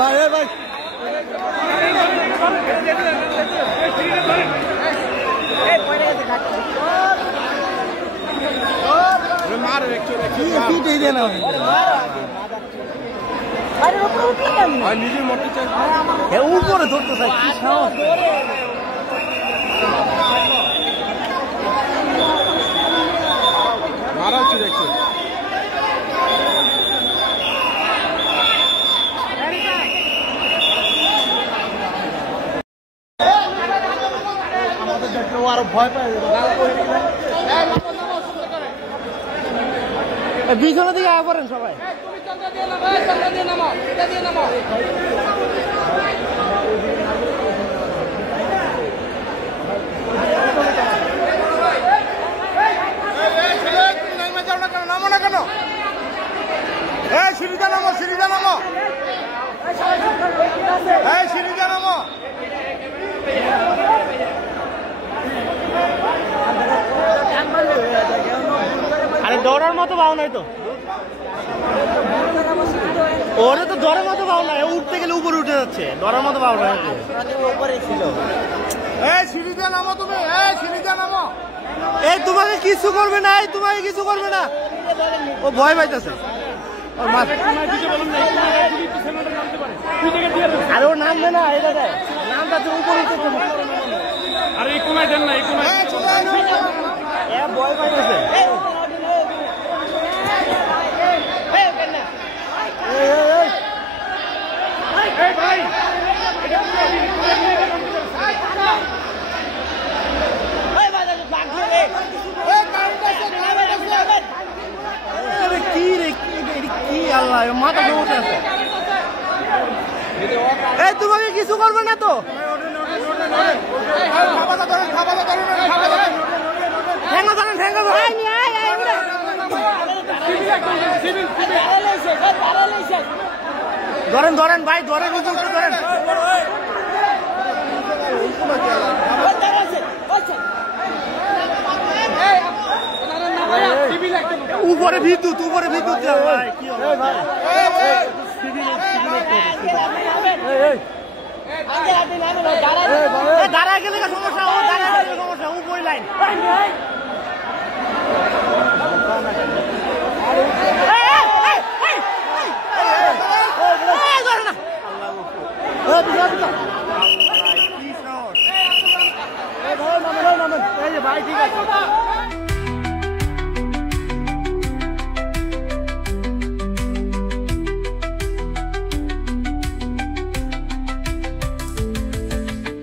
ভাই ভাই উপরে ধরতে চাই মারা হচ্ছে দেখছি আরো ভয় পায় পিছনের দিকে আগে পড়েন সবাই নামো না কেন সিঁড়িতে নামো সিঁড়িতে নামো সিঁড়িতে নামো আরে দৌড়ার মতো পাও নাই তো ওরে তো দৌড়ার মতো পাও নাই উঠতে গেলে উপরে উঠে যাচ্ছে দৌড়ার মতো পাও নাই উপরে ছিল সিঁড়িতে নামো তুমি সিঁড়িতে নামো তোমাকে কিছু করবে না তোমাকে কিছু করবে না ও ভয় পাইতেছে আরে ও নামবে না এটা দেয় নামটা তুমি উপরে উঠতে আরে এই কোনায় দেন না এই কোনায় ভয় পাইতেছে কি রে কি আল্লাহ মাথা উঠে আছে তোমাকে কিছু করবে না তো ধরেন ধরেন ভাই ধরেন ধরেন উপরে বিদ্যুৎ দাঁড়া গেলে সমস্যা সমস্যা উপরে লাইন ভাই ঠিক আছে